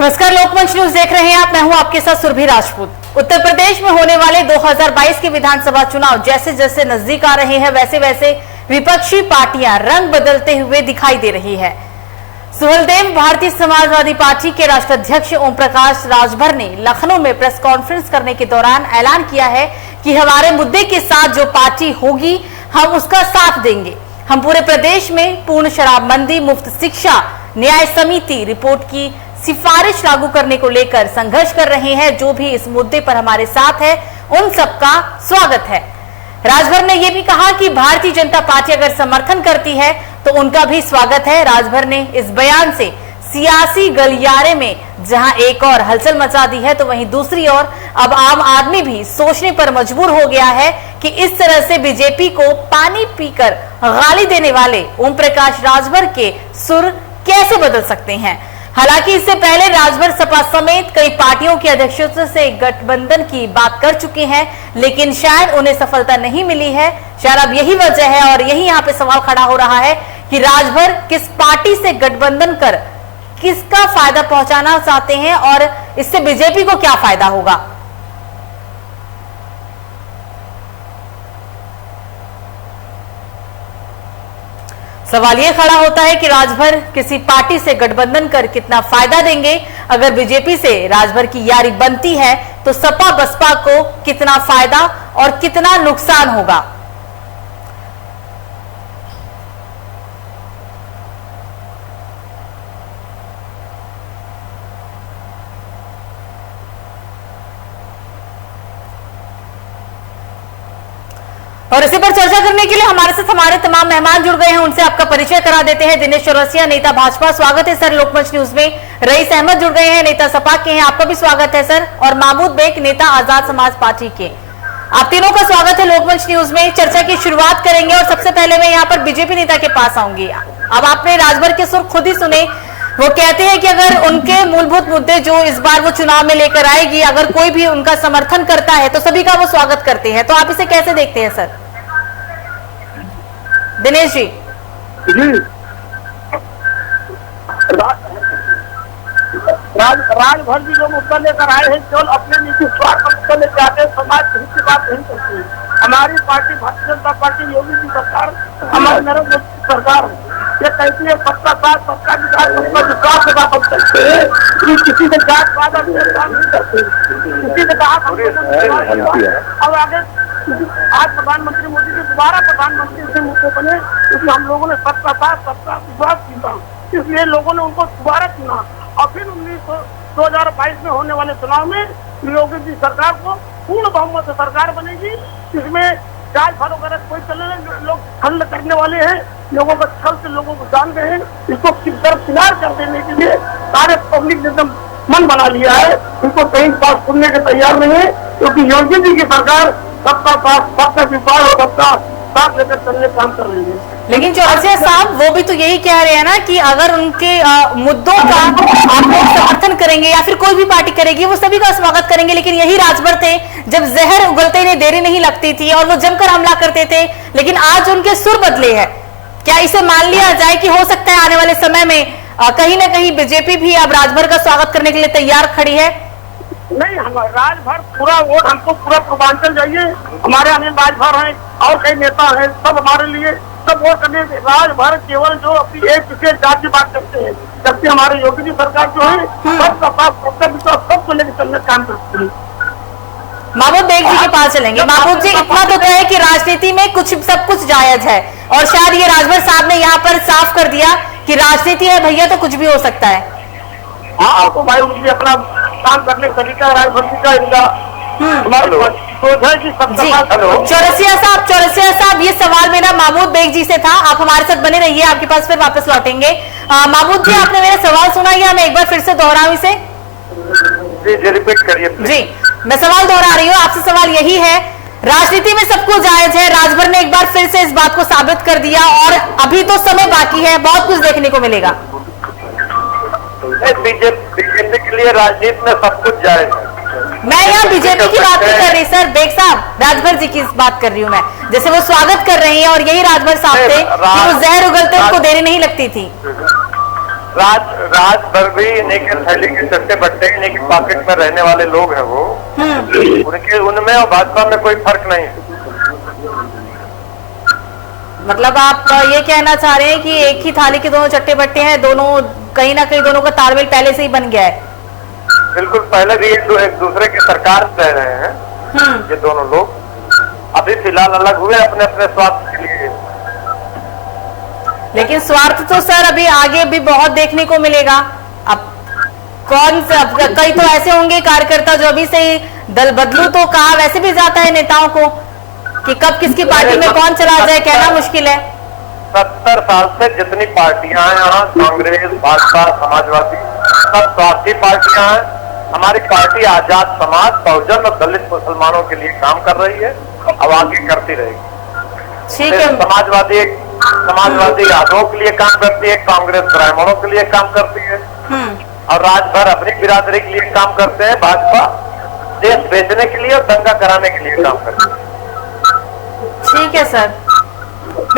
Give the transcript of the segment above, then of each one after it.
नमस्कार, लोकमंच न्यूज देख रहे हैं आप। मैं हूं आपके साथ सुरभि राजपूत। उत्तर प्रदेश में होने वाले 2022 के विधानसभा चुनाव जैसे जैसे नजदीक आ रहे हैं वैसे वैसे विपक्षी पार्टियां रंग बदलते हुए दिखाई दे रही है। सुहलदेव भारतीय समाजवादी पार्टी के राष्ट्राध्यक्ष ओम प्रकाश राजभर ने लखनऊ में प्रेस कॉन्फ्रेंस करने के दौरान ऐलान किया है कि हमारे मुद्दे के साथ जो पार्टी होगी हम उसका साथ देंगे। हम पूरे प्रदेश में पूर्ण शराबबंदी, मुफ्त शिक्षा, न्याय समिति रिपोर्ट की सिफारिश लागू करने को लेकर संघर्ष कर रहे हैं। जो भी इस मुद्दे पर हमारे साथ है उन सबका स्वागत है। राजभर ने यह भी कहा कि भारतीय जनता पार्टी अगर समर्थन करती है तो उनका भी स्वागत है। राजभर ने इस बयान से सियासी गलियारे में जहां एक और हलचल मचा दी है तो वहीं दूसरी ओर अब आम आदमी भी सोचने पर मजबूर हो गया है कि इस तरह से बीजेपी को पानी पीकर गाली देने वाले ओम प्रकाश राजभर के सुर कैसे बदल सकते हैं। हालांकि इससे पहले राजभर सपा समेत कई पार्टियों के अध्यक्षों से गठबंधन की बात कर चुके हैं, लेकिन शायद उन्हें सफलता नहीं मिली है। शायद अब यही वजह है और यही यहाँ पे सवाल खड़ा हो रहा है कि राजभर किस पार्टी से गठबंधन कर किसका फायदा पहुंचाना चाहते हैं और इससे बीजेपी को क्या फायदा होगा। सवाल यह खड़ा होता है कि राजभर किसी पार्टी से गठबंधन कर कितना फायदा देंगे। अगर बीजेपी से राजभर की यारी बनती है तो सपा बसपा को कितना फायदा और कितना नुकसान होगा। और इसी पर चर्चा करने के लिए हमारे साथ हमारे तमाम मेहमान जुड़ गए हैं। उनसे आपका परिचय करा देते हैं। दिनेश चौरसिया, नेता भाजपा, स्वागत है सर लोकमंच न्यूज में। रईस अहमद जुड़ गए हैं, नेता सपा के हैं, आपका भी स्वागत है सर। और महमूद बेग, नेता आजाद समाज पार्टी के, आप तीनों का स्वागत है लोकमंच न्यूज में। चर्चा की शुरुआत करेंगे और सबसे पहले मैं यहाँ पर बीजेपी नेता के पास आऊंगी। अब आपने राजभर के सुर खुद ही सुने। वो कहते हैं कि अगर उनके मूलभूत मुद्दे जो इस बार वो चुनाव में लेकर आएगी, अगर कोई भी उनका समर्थन करता है तो सभी का वो स्वागत करते हैं। तो आप इसे कैसे देखते हैं सर? दिनेश जी। राजभर जी जो मुद्दा लेकर आए हैं केवल अपने निजी स्वार्थ का मुद्दा लेकर आते हैं, समाज हित की बात नहीं करती है। हमारी पार्टी भारतीय जनता पार्टी, योगी जी सरकार, हमारी नरेंद्र मोदी सरकार ये कहती है सबका साथ, सबका विकास, सबका विश्वास के साथ हम करते हैं कि किसी ने जात पात काम नहीं करते। किसी ने कहा अब आगे आज प्रधानमंत्री मोदी जी दोबारा प्रधानमंत्री से मुद्दे बने क्योंकि हम लोगों ने सबका साथ, सबका विश्वास जीता, इसलिए लोगों ने उनको दोबारा चुना। और फिर 2022 में होने वाले चुनाव में योगी जी सरकार को पूर्ण बहुमत से सरकार बनेगी, जिसमें जांच फल वगैरह कोई चलने लोग हल करने वाले हैं। लोगों को छल से लोगों को जान गए हैं। इसको किनार कर देने के लिए सारे पब्लिक ने मन बना लिया है। इनको कहीं पास सुनने के तैयार नहीं है क्योंकि योगी जी की सरकार सबका साथ, सबका विश्वास और सबका साथ लेकर चलने काम कर रही है। लेकिन चौरसिया साहब वो भी तो यही कह रहे हैं ना कि अगर उनके मुद्दों का आप लोग समर्थन करेंगे या फिर कोई भी पार्टी करेगी वो सभी का स्वागत करेंगे। लेकिन यही राजभर थे जब जहर उगलते इन्हें देरी नहीं लगती थी और वो जमकर हमला करते थे, लेकिन आज उनके सुर बदले हैं। क्या इसे मान लिया जाए कि हो सकता है आने वाले समय में कहीं ना कहीं बीजेपी भी अब राजभर का स्वागत करने के लिए तैयार खड़ी है? नहीं, हम राजभर पूरा वोट हमको पूरा पूर्वांचल चाहिए। हमारे अनिल राजभर हैं और कई नेता हैं, सब हमारे लिए सब वोट करने। राजभर केवल जो अपनी एक विशेष जात की बात करते हैं, जबकि हमारे योगी जी सरकार जो है सबका साथ, सबका विश्वास, सबको लेकर चलने का काम करती है। महमूद बेग जी के पास चलेंगे। महमूद जी, इतना तो है कि राजनीति में सब कुछ जायज है और शायद ये राजभर साहब ने यहाँ पर साफ कर दिया कि राजनीति है भैया तो कुछ भी हो सकता है। हाँ, तो भाई उनकी अपना काम करने का तरीका राजभर जी का इनका चौरसिया साहब, ये सवाल मेरा महमूद बेग जी से था। आप हमारे साथ बने रहिए, आपके पास फिर वापस लौटेंगे। महमूद जी, आपने मेरा सवाल सुना या मैं एक बार फिर से दोहराऊं इसे? जी रिपीट करिए। जी, मैं सवाल दोहरा रही हूँ। आपसे सवाल यही है, राजनीति में सब कुछ जायज है। राजभर ने एक बार फिर से इस बात को साबित कर दिया और अभी तो समय बाकी है, बहुत कुछ देखने को मिलेगा। बीजेपी के लिए राजनीति में सब कुछ जायज है। मैं यहाँ बीजेपी की बात नहीं कर रही सर, बेग साहब, राजभर जी की बात कर रही हूँ मैं। जैसे वो स्वागत कर रही हैं और यही राजभर साहब थे कि वो जहर उगलते उनको देरी नहीं लगती थी। राज भर भी इन्हीं के थैली के चट्टे बट्टे इन्हीं के पॉकेट में रहने वाले लोग हैं वो, उनमें और भाजपा में कोई फर्क नहीं। मतलब आप ये कहना चाह रहे हैं कि एक ही थाली के दोनों चट्टे बट्टे हैं, दोनों कहीं ना कहीं दोनों का तालमेल पहले से ही बन गया है। बिल्कुल, पहले भी एक दूसरे की सरकार रह रहे हैं ये दोनों लोग, अभी फिलहाल अलग हुए अपने अपने स्वार्थ के लिए। लेकिन स्वार्थ तो सर अभी आगे भी बहुत देखने को मिलेगा। अब कई तो ऐसे होंगे कार्यकर्ता जो अभी से ही दल बदलू तो कहा वैसे भी जाता है नेताओं को कि कब किसकी पार्टी में कौन चला जाए कहना मुश्किल है। 70 साल से जितनी पार्टियां हैं यहाँ, कांग्रेस, भाजपा, समाजवादी, सब स्वार्थी पार्टियां हैं। हमारी पार्टी आजाद समाज, बहुजन और दलित मुसलमानों के लिए काम कर रही है, अब आगे करती रहेगी। ठीक है। समाजवादी यादवों के लिए काम करती है, कांग्रेस ब्राह्मणों के लिए काम करती है, और राजभर अपनी बिरादरी के लिए काम करते हैं। भाजपा देश बेचने के लिए और दंगा कराने के लिए काम करती है। ठीक है सर,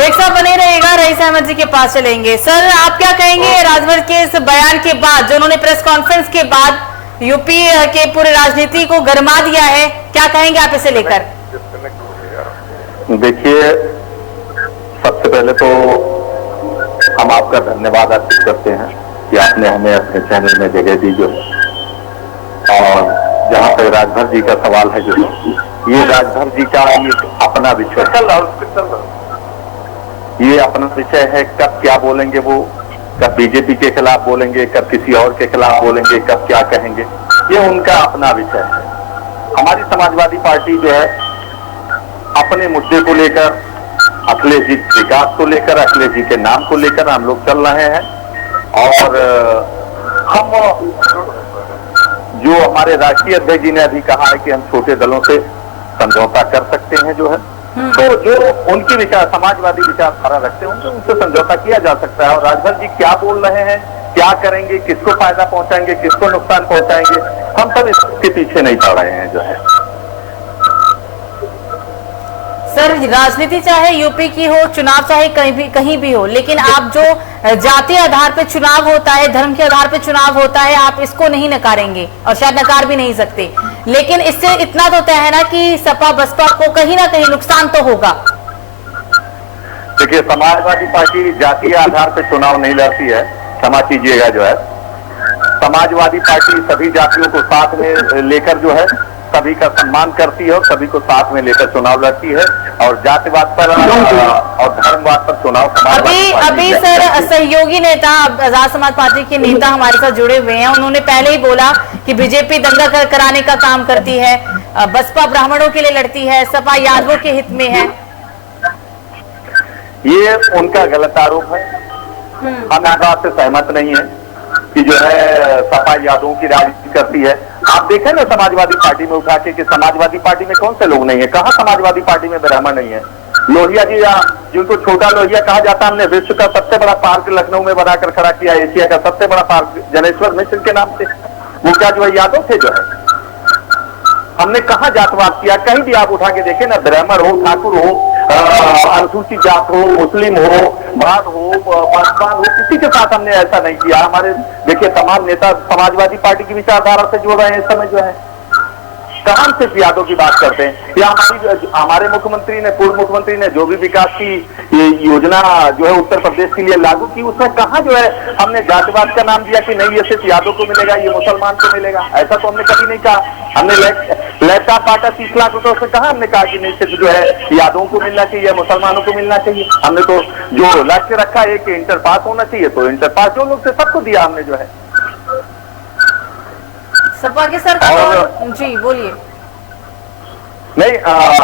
एक साहब बने रहेगा, रईस अहमद जी के पास चलेंगे। सर आप क्या कहेंगे राजभर के इस बयान के बाद, जो उन्होंने प्रेस कॉन्फ्रेंस के बाद यूपी के पूरे राजनीति को गरमा दिया है, क्या कहेंगे आप इसे लेकर? देखिए, सबसे पहले तो हम आपका धन्यवाद अर्पित करते हैं कि आपने हमें अपने चैनल में जगह दी जो, और जहाँ पे राजभर जी का सवाल है जो, ये राजभर जी का एक अपना विषय है, ये अपना विषय है। कब क्या बोलेंगे वो, कब बीजेपी के खिलाफ बोलेंगे, कब किसी और के खिलाफ बोलेंगे, कब क्या कहेंगे, ये उनका अपना विषय है। हमारी समाजवादी पार्टी जो है अपने मुद्दे को लेकर, अखिलेश जी विकास को लेकर, अखिलेश जी के नाम को लेकर हम लोग चल रहे हैं, और हम जो हमारे राष्ट्रीय अध्यक्ष जी ने अभी कहा है कि हम छोटे दलों से समझौता कर सकते हैं जो है, तो जो उनकी विचार समाजवादी विचारधारा रखते हैं उनसे समझौता किया जा सकता है। और राजभर जी क्या बोल रहे हैं, क्या करेंगे, किसको फायदा पहुंचाएंगे, किसको नुकसान पहुंचाएंगे, हम सब इसके पीछे नहीं पड़ रहे हैं जो है। सर राजनीति चाहे यूपी की हो, चुनाव चाहे कहीं भी हो, लेकिन आप जो जातीय आधार पे चुनाव होता है, धर्म के आधार पे चुनाव होता है, आप इसको नहीं नकारेंगे और शायद नकार भी नहीं सकते। लेकिन इससे इतना तो तय है ना कि सपा बसपा को कहीं ना कहीं नुकसान तो होगा। देखिए, समाजवादी पार्टी जातीय आधार पे चुनाव नहीं लड़ती है, क्षमा कीजिएगा जो है। समाजवादी पार्टी सभी जातियों को साथ में लेकर जो है सभी का सम्मान करती है और सभी को साथ में लेकर चुनाव लड़ती है, और जातिवाद पर और धर्मवाद पर चुनाव अभी सर सहयोगी नेता आजाद समाज पार्टी के नेता हमारे साथ जुड़े हुए हैं, उन्होंने पहले ही बोला कि बीजेपी दंगा कराने का काम करती है, बसपा ब्राह्मणों के लिए लड़ती है, सपा यादवों के हित में है। ये उनका गलत आरोप है। हम इस बात से सहमत नहीं है कि जो है सपा यादवों की राजनीति करती है। आप देखें ना समाजवादी पार्टी में उठा के कि समाजवादी पार्टी में कौन से लोग नहीं है, कहाँ समाजवादी पार्टी में ब्राह्मण नहीं है। लोहिया जी, जिनको छोटा लोहिया कहा जाता है, हमने विश्व का सबसे बड़ा पार्क लखनऊ में बनाकर खड़ा किया, एशिया का सबसे बड़ा पार्क जनेश्वर मिश्र के नाम से, वो क्या जो है यादव थे जो है। हमने कहा जातवाद किया, कहीं भी आप उठा के देखें ना, ब्राह्मण हो, ठाकुर हो, अनुसूचित जात हो, मुस्लिम हो, भाग हो, पासवान हो, किसी के साथ हमने ऐसा नहीं किया। हमारे देखिए तमाम नेता समाजवादी पार्टी की विचारधारा से जुड़ रहे हैं इस समय जो है, कहाँ सिर्फ यादव की बात करते हैं। या हमारे मुख्यमंत्री ने, पूर्व मुख्यमंत्री ने जो भी विकास की योजना जो है उत्तर प्रदेश के लिए लागू की, उसमें कहाँ जो है हमने जातिवाद का नाम दिया कि नहीं ये सिर्फ यादव को मिलेगा, ये मुसलमान को मिलेगा, ऐसा तो हमने कभी नहीं कहा। हमने लैपटॉप बांटा 30 लाख रुपए, उसमें कहा हमने कहा कि नहीं सिर्फ जो है यादवों को मिलना चाहिए या मुसलमानों को मिलना चाहिए। हमने तो जो लक्ष्य रखा है कि इंटर पास होना चाहिए, तो इंटर पास जो लोग थे सबको दिया हमने जो है। सपा के सरकार जी बोलिए। नहीं,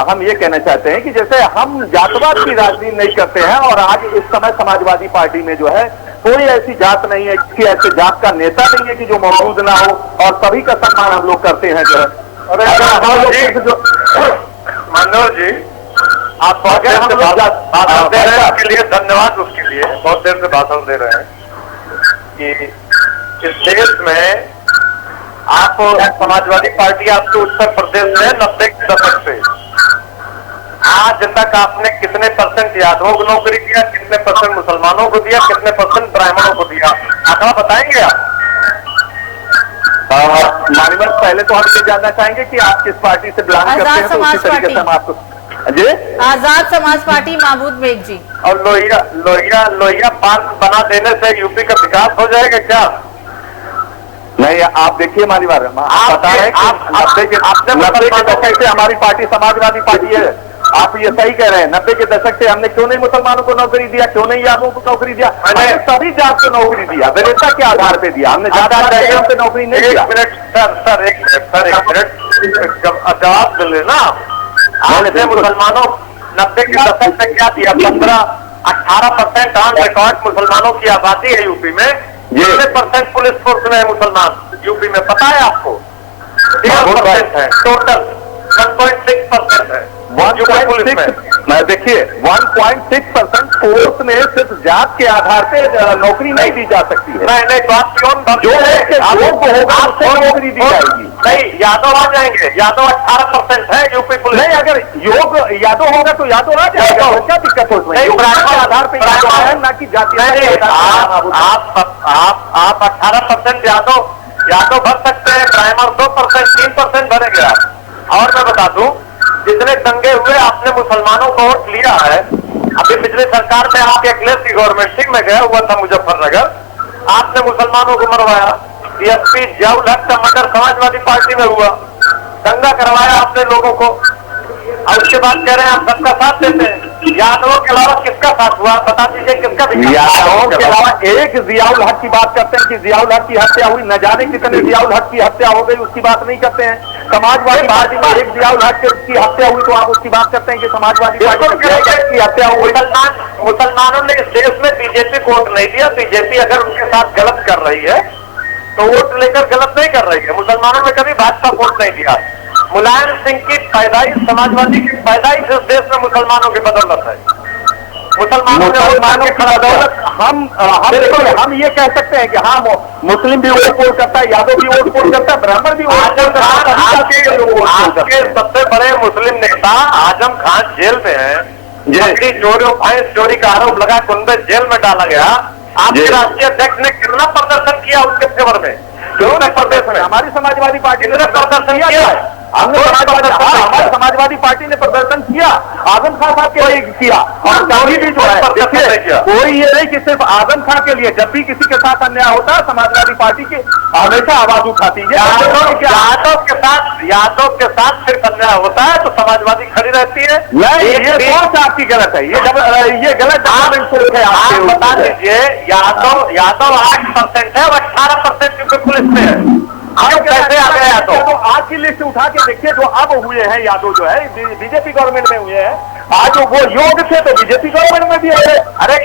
हम ये कहना चाहते हैं कि जैसे हम जातवाद की राजनीति नहीं करते हैं, और आज इस समय समाजवादी पार्टी में जो है कोई ऐसी जात नहीं है, कि ऐसे जात का नेता नहीं है कि जो मौजूद ना हो, और सभी का सम्मान हम लोग करते हैं जो है। और मनोज जी, आप बहुत देर से भाषण दे रहे हैं, उसके लिए धन्यवाद। उसके लिए बहुत देर से भाषण दे रहे हैं कि इस देश में आप समाजवादी पार्टी आपके उत्तर प्रदेश में 90 के दशक से आज तक आपने कितने परसेंट यादवों को नौकरी दिया, कितने परसेंट मुसलमानों को दिया, कितने परसेंट ब्राह्मणों को दिया, आंकड़ा बताएंगे आप? माननीय, पहले तो हम ये जानना चाहेंगे कि आप किस पार्टी से बिलोंग करते हैं, तो उसी तरीके से हम आपको जी। आजाद समाज पार्टी, महबूब बेग जी। और लोहिया पार्क बना देने से यूपी का विकास हो जाएगा क्या? नहीं, आप देखिए माननीय, आप बता रहे हैं कि 90 के दशक से हमारी पार्टी समाजवादी पार्टी है। आप ये सही कह रहे हैं, 90 के दशक से हमने क्यों नहीं मुसलमानों को नौकरी दिया, क्यों नहीं यादवों को नौकरी दिया? हमने सभी जात को नौकरी दिया, वरीयता के आधार पे दिया, हमने जात पे नौकरी नहीं दिया। एक मिनट सर, एक मिनट जवाब दे लेना। आपने मुसलमानों 90 के दशक से क्या दिया? 15-18% ऑन रिकॉर्ड मुसलमानों की आबादी है यूपी में। कितने परसेंट पुलिस फोर्स में है मुसलमान यूपी में, पता है आपको? 1% है टोटल, 1.6% है पुलिस में। देखिए 1.6% फोर्स में सिर्फ जात के आधार पे नौकरी नहीं दी जा सकती है। नहीं तो आप कौन जो होगा उसको नौकरी दी जाएगी। नहीं, यादव आ जाएंगे, यादव 18% है यूपी पुलिस। नहीं, अगर योग यादव होगा तो यादव आ जाएगा, क्या दिक्कत हो इसमें? के आधार पे है ना कि जाति। आप 18% यादव भर सकते हैं, प्राइमर 2%, 3% भरेंगे आप। और मैं बता दूं, जितने दंगे हुए आपने मुसलमानों को वोट लिया है। अभी पिछली सरकार में आपके अखिलेश की गवर्नमेंट सिंह में गया हुआ था मुजफ्फरनगर, आपने मुसलमानों को मरवाया। डीएसपी जियाउल हक का मर्डर समाजवादी पार्टी में हुआ, दंगा करवाया आपने लोगों को, और उसके बाद कह रहे हैं आप सबका साथ देते हैं। यादवों के अलावा किसका साथ हुआ, बता दीजिए किसका? यादवों के अलावा एक जियाउल हक की बात करते हैं कि जियाउल हक की हत्या हुई, न जाने कितने जियाउल हक की हत्या हो गई, उसकी बात नहीं करते हैं। समाजवादी पार्टी में एक जियाउल हक की हत्या हुई तो आप उसकी बात करते हैं कि समाजवादी पार्टी की हत्या हुई। मुसलमानों ने इस देश में बीजेपी को वोट नहीं दिया। बीजेपी अगर उनके साथ गलत कर रही है तो वोट लेकर गलत नहीं कर रही है। मुसलमानों ने कभी भाजपा वोट नहीं दिया। मुलायम सिंह की पैदाइश, समाजवादी की पैदाइश इस देश में मुसलमानों की बदौलत है। मुसलमानों की बदौलत हम ये कह सकते हैं कि हाँ, मुस्लिम भी वोट पोल करता है, यादव भी वोट पोल करता है, ब्राह्मण भी वोट पोल करता है। आपके सबसे बड़े मुस्लिम नेता आजम खान जेल में है, बकरी चोरी, भैंस चोरी का आरोप लगा के उनमें जेल में डाला गया। आपके राष्ट्रीय अध्यक्ष ने कितना प्रदर्शन किया उसके फेवर में? क्यों नहीं प्रदेश में? हमारी समाजवादी पार्टी ने प्रदर्शन किया है। हमारी समाजवादी पार्टी ने प्रदर्शन किया, आजम खान साहब के लिए किया। और कभी भी जो है कोई ये नहीं कि सिर्फ आजम खान के लिए, जब भी किसी के साथ अन्याय होता है समाजवादी पार्टी की हमेशा आवाज उठाती है। यादव के साथ सिर्फ अन्याय होता है तो समाजवादी खड़ी रहती है। नहीं, ये सोच आपकी गलत है, ये गलत सोच है। आप बता दीजिए, यादव 8% है, 18% यूपी पुलिस में है। कैसे आ गया? तो आज की लिस्ट उठा के देखिए, जो अब हुए हैं यादव जो है बीजेपी गवर्नमेंट में हुए हैं, आज वो योग थे तो बीजेपी गवर्नमेंट में भी है। अरे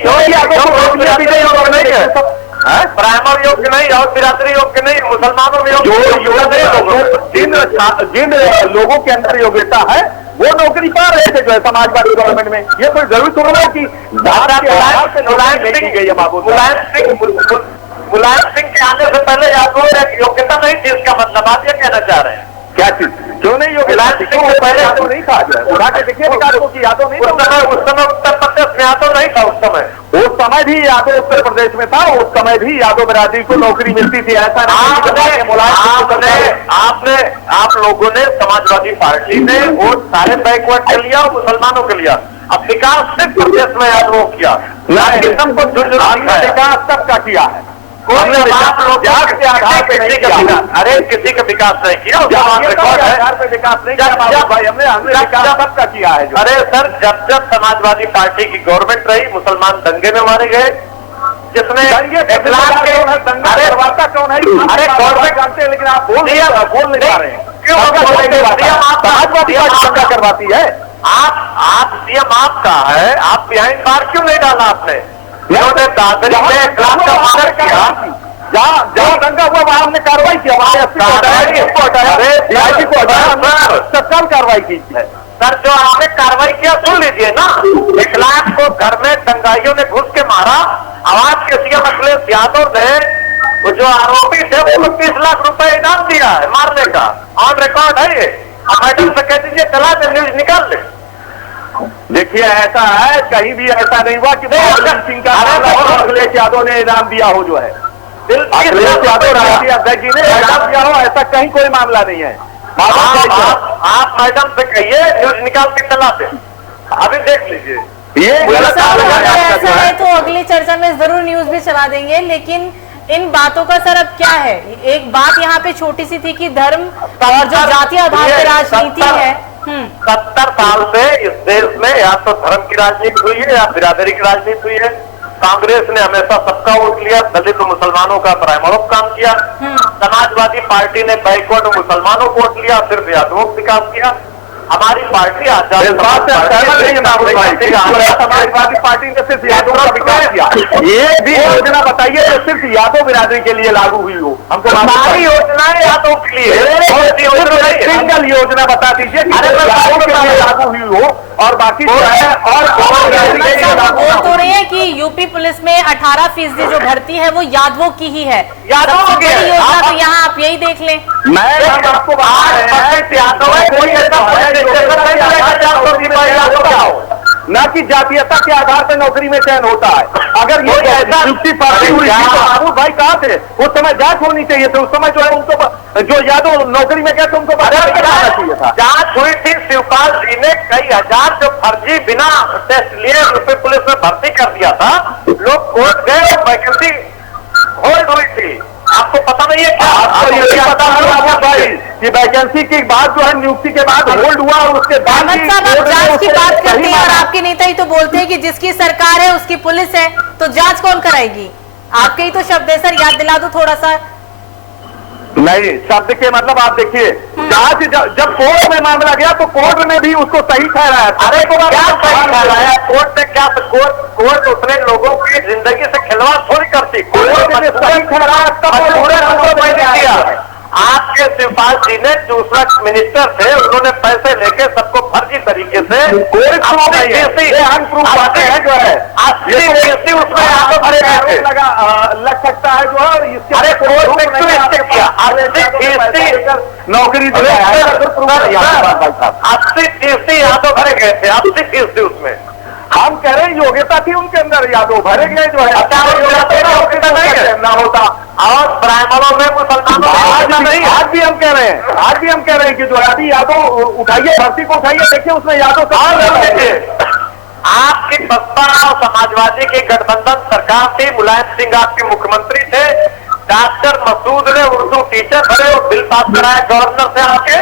ब्राह्मण योग्य नहीं और बिरादरी योग्य नहीं, मुसलमानों में जिन लोगों के अंदर योग्यता है वो नौकरी पा रहे थे जो है समाजवादी गवर्नमेंट में। ये कोई जरूरी थोड़ा है कि मुलायम सिंह के आने से पहले यादवों में योग्यता नहीं थी, इसका मतलब आप ये कहना चाह रहे हैं? क्या चीज? क्यों नहीं योग्य? मुलायम सिंह से पहले यादव नहीं था। उठा के देखिए यादव की यादव नहीं था उस समय उत्तर प्रदेश में यादव नहीं था। उस समय भी यादव उत्तर प्रदेश में था, उस समय भी यादव बिरादरी को नौकरी मिलती थी। ऐसा आप लोगों ने समाजवादी पार्टी ने वोट सारे बैकवर्ड के लिया और मुसलमानों के लिया। अब विकास सिर्फ प्रदेश में यादवों किया, विकास सबका किया है। के आधार पे नहीं किया। अरे किसी का विकास नहीं किया, आधार पे विकास नहीं किया भाई, हमने विकास सबका किया है। अरे सर, जब समाजवादी पार्टी की गवर्नमेंट रही, मुसलमान दंगे में मारे गए, जिसने दंगा करवाता कौन है? अरे गवर्नमेंट जानते हैं, लेकिन आप बोल नहीं पा रहे हैं। क्यों समाजवादी पार्टी दंगा करवाती है? आप सीएम आपका है, आप बिहाइंड बार क्यों नहीं डाला आपने? इन्होंने दादरी में मर्डर किया, जहाँ दंगा हुआ वहां हमने कार्रवाई किया, तत्काल कार्रवाई की है। सर, जो आपने कार्रवाई किया सुन लीजिए ना, 1 लाख को घर में दंगाइयों ने घुस के मारा। आवाज के सीएम अखिलेश यादव ने वो जो आरोपी थे वो 30 लाख रुपए इनाम दिया है मारने का, ऑन रिकॉर्ड है ये। मैडम से कह दीजिए चला दे, न्यूज निकाल ले। देखिए ऐसा है, कहीं भी ऐसा नहीं हुआ कि सिंह का अखिलेश यादव ने इनाम दिया हो, जो है अखिलेश यादव राष्ट्रीय अध्यक्ष जी ने इनाम दिया हो, ऐसा कहीं कोई मामला नहीं है। आप मैडम से कहिए, न्यूज निकाल के चलाते, अभी देख लीजिए। ये गलत ऐसा है तो अगली चर्चा में जरूर न्यूज भी चला देंगे, लेकिन इन बातों का सर अब क्या है? एक बात यहाँ पे छोटी सी थी कि धर्म और जो जातीय आधार पर राजनीति है। 70 साल से इस देश में या तो धर्म की राजनीति हुई है या बिरादरी की राजनीति हुई है। कांग्रेस ने हमेशा सबका वोट लिया, दलित मुसलमानों का प्राइमरी काम किया। समाजवादी पार्टी ने बैकवर्ड मुसलमानों को वोट लिया, सिर्फ यादवों का विकास किया। हमारी पार्टी आजाद समाजवादी पार्टी ने सिर्फ यादव का विकास किया। ये भी योजना बताइए जो सिर्फ यादव बिरादरी के लिए लागू हुई हो, हमको हमारी योजनाएं यादव के लिए सिंगल योजना बता दीजिए यादव के लिए लागू हुई हो और बाकी जो है और बोल तो रही है कि यूपी पुलिस में 18% जो भर्ती है वो यादवों की ही है। यादवों की योजना तो यहाँ आप यही देख लें। मैं आपको यादव है, कोई ऐसा न कि जातीयता के आधार पर नौकरी में चयन होता है। अगर ये ऐसा नियुक्ति पार्टी हुई तो महबूब भाई कहाँ थे? उस समय जांच होनी चाहिए थी। उस समय जो है उनको जो यादव नौकरी में गए थे उनको बताना चाहिए था। जांच हुई थी, शिवपाल जी ने कई हजार जो फर्जी बिना टेस्ट लिए यूपी पुलिस में भर्ती कर दिया था। लोग कोर्ट गए और वैकेंसी होल्ड हुई थी। आपको पता नहीं है क्या? आपको ये पता है भाई कि वैकेंसी की बात जो है नियुक्ति के बाद होल्ड हुआ और उसके बाद जांच की बात करते हैं और आपके नेता ही तो बोलते हैं कि जिसकी सरकार है उसकी पुलिस है, तो जांच कौन कराएगी? आपके ही तो शब्द है सर, याद दिला दो थोड़ा सा। नहीं, शब्द के मतलब आप देखिए, जांच जब कोर्ट में मामला गया तो कोर्ट में भी उसको सही ठहराया। अरे तो क्या सही ठहराया? कोर्ट ने क्या? कोर्ट उतने लोगों की जिंदगी से खिलवाड़ थोड़ी करती। कोर्ट ने सही ठहराया। आपके शिवपाल जी ने दूसरा मिनिस्टर थे, उन्होंने पैसे लेके सबको फर्जी तरीके से लग सकता है जो है इसके। अरे कोर्ट ने क्यों एक्सेप्ट किया? 80% नौकरी 80% यादव भरे गए थे, 80% उसमें। हम कह रहे हैं योग्यता थी उनके अंदर, यादव भरे गए जो है। ना होता और प्राइमरों में मुसलमानों आज भी हम कह रहे हैं कि जो है अभी यादव उठाइए, भर्ती को उठाइए, देखिए उसमें यादव आपकी बसपा और समाजवादी की गठबंधन सरकार थी, मुलायम सिंह आपके मुख्यमंत्री थे। डॉक्टर मसूद ने उर्दू टीचर भरे और बिल पास कराया गवर्नर से आके।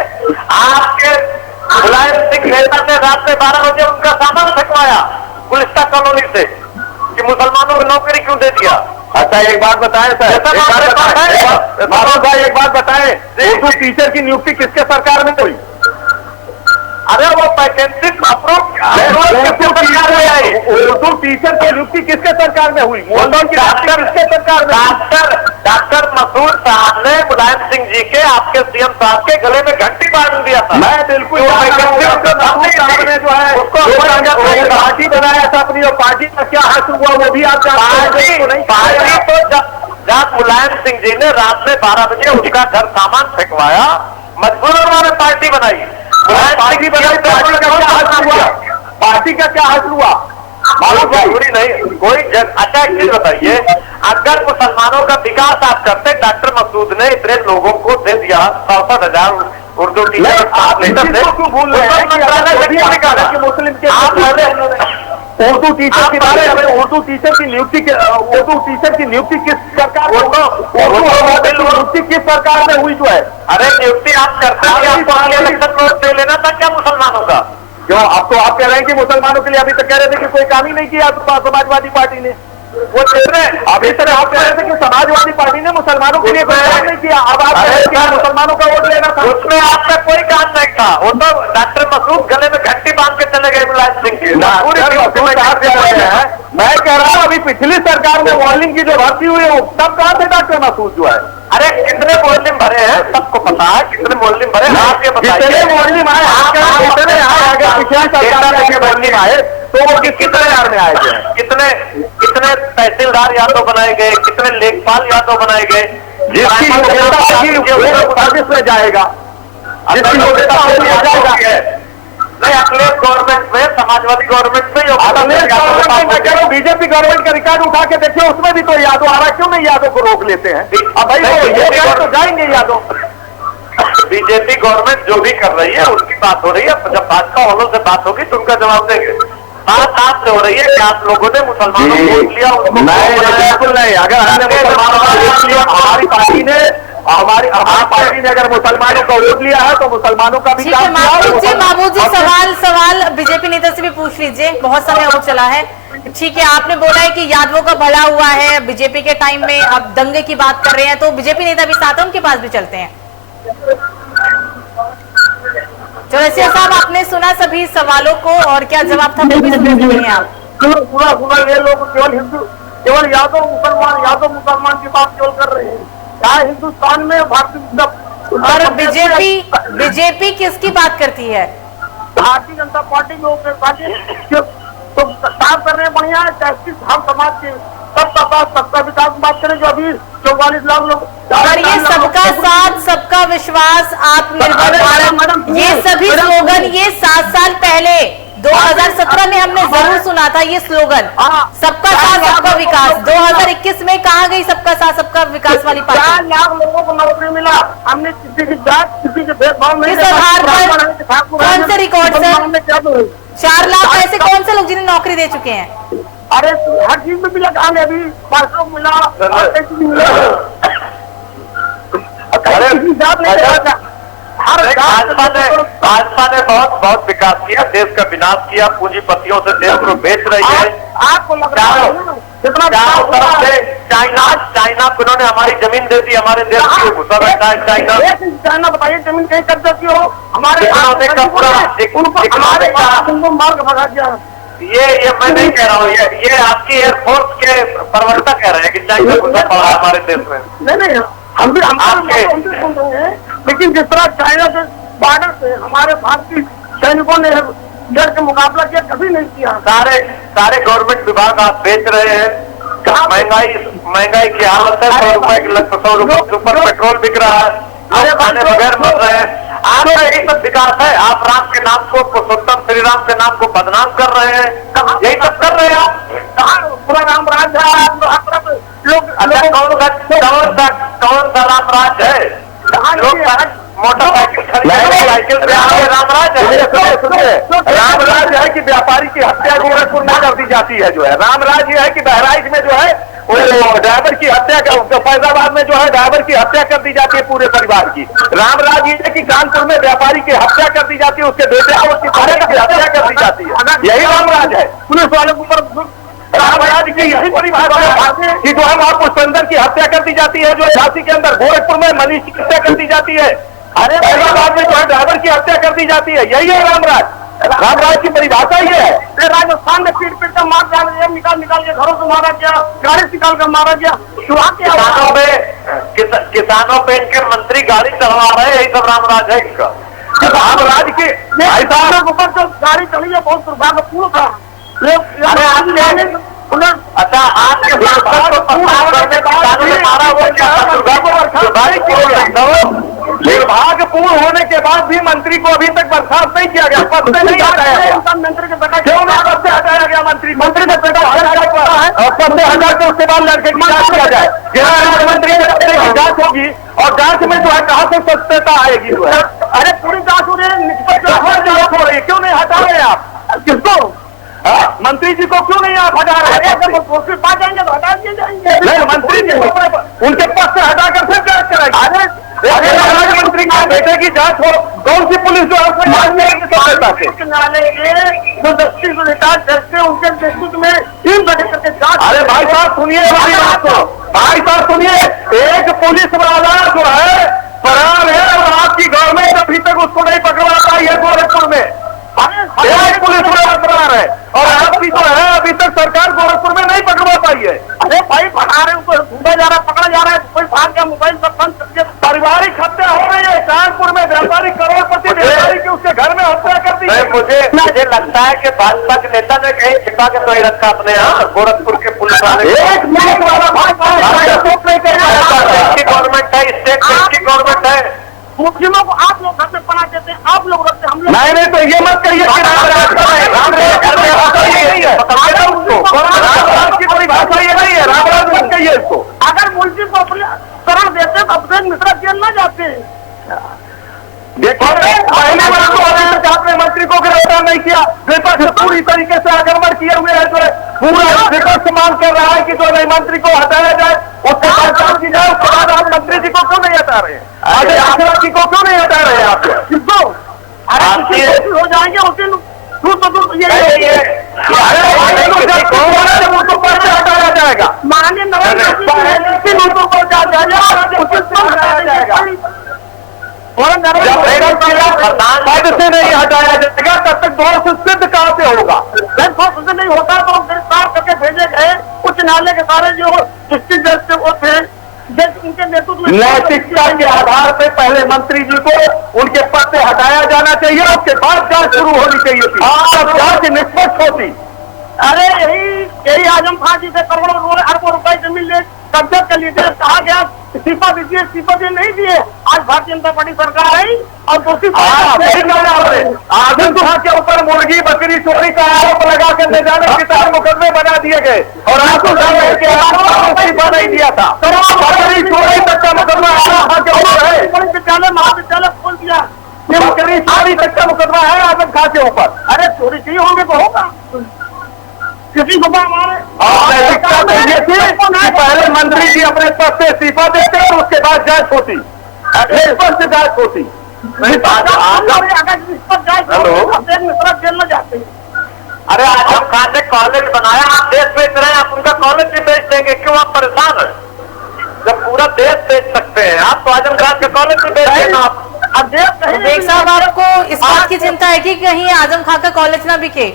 आपके मुलायम सिंह नेता ने रात में 12 बजे उनका सामान फेंकवाया गुलिस्ता कॉलोनी से कि मुसलमानों को नौकरी क्यों दे दिया। अच्छा एक बात बताएं सर, माधव भाई एक बात बताएं, उर्दू टीचर की नियुक्ति किसके सरकार में हुई? अरे वो वैकेंसी अप्रूव उर्दू टीचर की नियुक्ति किसके सरकार में हुई? मोहन की किसके सरकार में? डॉक्टर मसूद साहब ने मुलायम सिंह जी के आपके सीएम साहब के गले में घंटी बांध दिया था। मैं बिल्कुल जो है उसको पार्टी बनाया था अपनी, और पार्टी का क्या हासिल हुआ वो भी आप जानते हैं। पार्टी तो जब मुलायम सिंह जी ने रात में 12 बजे उनका घर सामान फेंकवाया, मजबूर उन्होंने पार्टी बनाई। पार्टी बनाई, पार्टी का क्या हासिल हुआ? मालूम जरूरी नहीं कोई अच्छा एक चीज बताइए, अगर मुसलमानों का विकास आप करते, डॉक्टर मसूद ने इतने लोगों को दे दिया 67,000 उर्दू टीचर क्यों भूल रहे हैं कि मुस्लिम के उर्दू टीचर के बारे में, उर्दू टीचर की नियुक्ति किस सरकार में, नियुक्ति किस सरकार में हुई जो है? अरे नियुक्ति आप करते हैं, इलेक्शन वोट दे लेना था क्या मुसलमानों का? क्यों? अब तो आप कह रहे हैं कि मुसलमानों के लिए अभी तक कह रहे थे कि कोई काम ही नहीं किया समाजवादी पार्टी ने। वो अभी तक आप कह रहे थे कि समाजवादी पार्टी ने मुसलमानों के लिए कोई काम नहीं किया, अब आप कह रहे हैं कि मुसलमानों का वोट लेना था। उसमें आपका कोई काम नहीं था, वो तो डॉक्टर मसूद गले में घंटी बांध के चले गए मुलायम सिंह की। मैं कह रहा हूँ अभी पिछली सरकार में वार्निंग की जो भर्ती हुई है तब कहाँ थे डॉक्टर मसूद जो है? अरे कितने मोहल्लिम भरे हैं सबको पता है, कितने मोहल्लिम भरे हैं आप ये बताइए। कितने मोहल्लिम आए? अगर पिछली सरकार में मोहल्लिम आए तो वो कितने हजार में आए थे? कितने तहसीलदार यादव बनाए गए, कितने लेखपाल यादव बनाए गए? जिसकी सर्विस में जाएगा, जिसकी योग्यता जाएगा। नहीं, अखिलेश गवर्नमेंट में, समाजवादी गवर्नमेंट के देखिए, उसमें भी तो यादव आ रहा है, क्यों नहीं यादव को रोक लेते हैं? अब भाई वो तो जाएंगे यादव। बीजेपी गवर्नमेंट जो भी कर रही है उसकी बात हो रही है, जब भाजपा वालों से बात होगी तो उनका जवाब देंगे। बात आपसे हो रही है कि आप लोगों ने मुसलमानों को वोट लिया, नहीं बिल्कुल नहीं। अगर हमने मुसलमानों को वोट लिया, हमारी पार्टी ने अगर मुसलमानों का वोट लिया है तो मुसलमानों का भी ठीक है। महमूद जी सवाल बीजेपी नेता से भी पूछ लीजिए, बहुत समय हो चला है। ठीक है, आपने बोला है कि यादवों का भला हुआ है बीजेपी के टाइम में, अब दंगे की बात कर रहे हैं तो बीजेपी नेता भी साथ है, उनके पास भी चलते हैं। चौरसिया साहब, आपने सुना सभी सवालों को और क्या जवाब था वो भी सुन सकते हैं आप। पूरा ये लोग केवल हिंदू, केवल यादव मुसलमान की बात केवल कर रहे हैं। क्या हिंदुस्तान में भारतीय और बीजेपी किसकी बात करती है? भारतीय जनता पार्टी लोग तो साफ कर रहे हैं, बढ़िया है। हम समाज के सबका विकास बात करें, जो अभी 44 लाख लोग, और ये सबका साथ सबका विश्वास आत्मनिर्भर भारत, ये सभी स्लोगन ये 7 साल पहले 2017 में हमने जरूर सुना था ये स्लोगन, सबका साथ सबका विकास। 2021 में कहाँ गई सबका साथ सबका विकास वाली पार्टी? 4 लाख लोगों को नौकरी मिला। हमने किसी की जात, किसी के भेदभाव नहीं, किस आधार पर, कौन से रिकॉर्ड से? 4 लाख ऐसे कौन से लोग जिन्हें नौकरी दे चुके हैं? अरे हर चीज में मिला, हमें अभी परसों मिला, भाजपा ने बहुत विकास किया, देश का विनाश किया, पूंजीपतियों से देश को बेच रही है। आपको लग रहा है जितना तरफ से चाइना को उन्होंने हमारी जमीन दे दी, हमारे देश की घुसा बैठा है चाइना। बताइए जमीन कहीं कब्जा की हो, हमारे मार्ग भगा दिया। ये मैं नहीं कह रहा हूँ, ये आपकी एयरफोर्स के प्रवक्ता कह रहे हैं कि चाइना घुसा पड़ा है हमारे देश में। नहीं, हम भी सुन रहे हैं, लेकिन जिस तरह चाइना के बॉर्डर से हमारे भारतीय सैनिकों ने डर के मुकाबला किया, कभी नहीं किया। सारे गवर्नमेंट विभाग आप बेच रहे हैं। महंगाई की हालत है, 100 रुपए के लगभग 100 रुपए के ऊपर पेट्रोल बिक रहा है, लोग खाने बगैर मर रहे हैं। आपका यही सब विकास है? आप राम के नाम को, पुरुषोत्तम श्री राम के नाम को बदनाम कर रहे हैं, यही सब कर रहे हैं आप। पूरा राम राज है, लोग कौन सा राम राज है? लोग मोटरसाइकिल साइकिल पे रामराज है। रामराज है कि व्यापारी की हत्या गोरखपुर में कर दी जाती है जो है। रामराज ये है कि बहराइच में जो है वो ड्राइवर की हत्या, फैजाबाद में जो है ड्राइवर की हत्या कर दी जाती है पूरे परिवार की। रामराज ये है कि कानपुर में व्यापारी की हत्या कर दी जाती है, उसके बेटे और उसकी हत्या कर दी जाती है। यही रामराज है। पुलिस वालों के ऊपर रामराज की यही परिभाषा है कि जो है वहां पुष्पेंद्र की हत्या कर दी जाती है, जो झांसी के अंदर गोरखपुर में मनीष की हत्या कर दी जाती है, अरे फैजाबाद में जो है ड्राइवर की हत्या कर दी जाती है। यही है रामराज। रामराज की परिभाषा ये है। राजस्थान में पीट कर मार डाल दिया, निकाल के घरों से मारा गया, गाड़ी निकाल कर मारा गया। किसानों पे इनके मंत्री गाड़ी चढ़वा रहे हैं, यही सब रामराज है इनका। रामराज की ऊपर जो गाड़ी चली है बहुत दुर्भाग्यपूर्ण था। अच्छा, आपके दुर्भाग्यपूर्ण होने के बाद भी मंत्री को अभी तक बर्खास्त नहीं किया गया, पद से नहीं हटाया गया। मंत्री के बेटा क्यों नहीं पद से हटाया गया? मंत्री का बेटा पद से हटा के उसके बाद लड़के की जांच किया जाए। गृह मंत्री की जांच होगी और जांच में जो है कहाँ से सत्यता आएगी जो है। अरे पूरी जांच हो रही है, निष्पक्ष जांच हो रही है, क्यों नहीं हटा रहे आप? किसको? मंत्री जी को क्यों नहीं आप हटा रहे? पा जाएंगे तो हटा दिए जाएंगे। नहीं, मंत्री जी को उनके पद से हटाकर फिर जांच कराएंगे। अरे मंत्री के बेटे की जांच हो, कौन सी पुलिस जो है उनके नेतृत्व में टीम गठित करके जांच। अरे भाई साहब सुनिए हमारी बात को, भाई साहब सुनिए। एक पुलिस वाला जो है फरार है और आपकी गवर्नमेंट अभी तक उसको नहीं पकड़ा पाई है गोरखपुर में। एक पुलिस वाला फरार है और आपकी जो है अभी तक सरकार गोरखपुर में नहीं पकड़वा पाई है। अरे भाई पकड़ा रहे हैं, ढूंढा जा रहा है, पकड़ा जा रहा है, कोई भाग गया, मोबाइल सब बंद कर दिया। पारिवारिक हत्या हो रही है कानपुर में, व्यापारी करोड़पति व्यापारी की उसके घर में हत्या कर दी है। मुझे लगता है कि भाजपा के नेता ने कहीं छिपा के तो ही रखा अपने यहाँ गोरखपुर के पुलिस वाले। एक मिनट वाला गवर्नमेंट है, स्टेट की गवर्नमेंट है। मुस्लिमों को आप लोग घर में पना देते हैं, आप लोग रखते हैं, हम लोग नहीं तो ये मत कहिए कि रामराज की परिभाषा ये नहीं है। किया, विपक्ष पूरी तरीके से आक्रमण किए हुए है, जो है पूरा विपक्ष मांग कर रहा है कि जो नई मंत्री को हटाया जाए, उसके बाद जांच की जाए, उसके बाद आप मंत्री जी को क्यों नहीं हटा रहे हैं? अजय आगरा जी को क्यों नहीं हटा रहे हैं आप? किसको? अरे हो जाएंगे उसी उनको पर्चे हटाया जाएगा, माननीय नरेंद्र मोदी मुद्दों पर हटाया जाएगा और पद से नहीं हटाया जाएगा तब तक दोष सिद्ध कहां से होगा? दोष नहीं होता तो गिरफ्तार करके भेजे गए उच्च न्यायालय के सारे जो डिस्ट्रिक्ट जज से वो थे, उनके नेतृत्व में नैतिकता के आधार पर पहले मंत्री जी को उनके पद से हटाया जाना चाहिए, उसके बाद जांच शुरू होनी चाहिए थी, तब जांच निष्पक्ष होती। अरे यही आजम खान जी से करोड़ों अरबों रुपए जमीन ले कब्जा कर लिए थे, कहा गया इस्तीफा दीजिए नहीं दिए। आज भारतीय जनता पार्टी सरकार आई और दूसरी आजम खान के ऊपर मुर्गी बकरी चोरी का आरोप लगा कर ले जाने के तहत मुकदमे बना दिए गए और आपको इस्तीफा नहीं दिया था। बकरी चोरी तक का मुकदमा आजम खान के ऊपर है, विद्यालय महाविद्यालय खोल दिया, बकरी चोरी तक का मुकदमा है आजम खान के ऊपर। अरे चोरी चाहिए होंगे तो होगा, किसी को हमारे नैतिकता चाहिए थी कि पहले मंत्री जी अपने पद से इस्तीफा देते और उसके बाद जांच होती, स्पष्ट जांच होती। जेल में जाते हैं। अरे आजम खान ने कॉलेज बनाया, आप देश बेच रहे हैं, आप उनका कॉलेज भी बेच देंगे, क्यों आप परेशान हैं? जब पूरा देश बेच सकते हैं आप तो आजम खान के कॉलेज भी बेच देना आप। अब विवेक साहब, आपको इस बात की चिंता है कि कहीं आजम खान का कॉलेज ना बिके?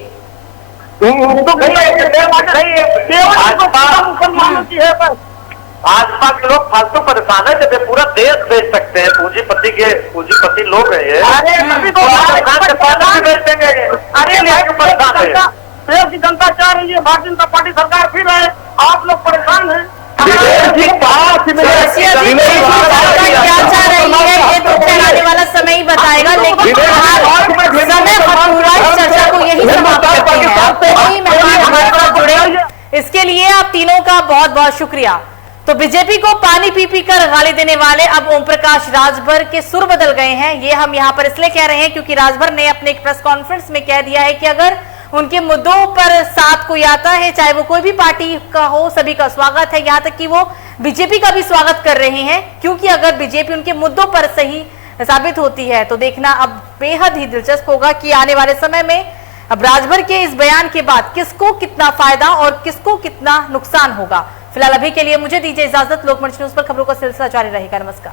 भाजपा के लोग फालतू परेशान है, जब ये पूरा देश बेच सकते हैं, पूंजीपति लोग हैं ये, बेच देंगे। अरे परेशान है देश की जनता चाह रही है भारतीय जनता पार्टी सरकार फिर है, आप लोग परेशान हैं। क्या चाह रही है ये तो आने वाला समय ही बताएगा, लेकिन समय खत्म हुआ इस चर्चा को यही समाप्त करते हैं। वही मेहमान हमारे साथ जुड़े, इसके लिए आप तीनों का बहुत बहुत शुक्रिया। तो बीजेपी को पानी पी पी कर गाली देने वाले अब ओम प्रकाश राजभर के सुर बदल गए हैं। ये हम यहाँ पर इसलिए कह रहे हैं क्योंकि राजभर ने अपने एक प्रेस कॉन्फ्रेंस में कह दिया है कि अगर उनके मुद्दों पर साथ कोई आता है, चाहे वो कोई भी पार्टी का हो, सभी का स्वागत है, यहाँ तक कि वो बीजेपी का भी स्वागत कर रहे हैं, क्योंकि अगर बीजेपी उनके मुद्दों पर सही साबित होती है तो देखना अब बेहद ही दिलचस्प होगा कि आने वाले समय में अब राजभर के इस बयान के बाद किसको कितना फायदा और किसको कितना नुकसान होगा। फिलहाल अभी के लिए मुझे दीजिए इजाजत। लोकमंच न्यूज पर खबरों का सिलसिला जारी रहेगा। नमस्कार।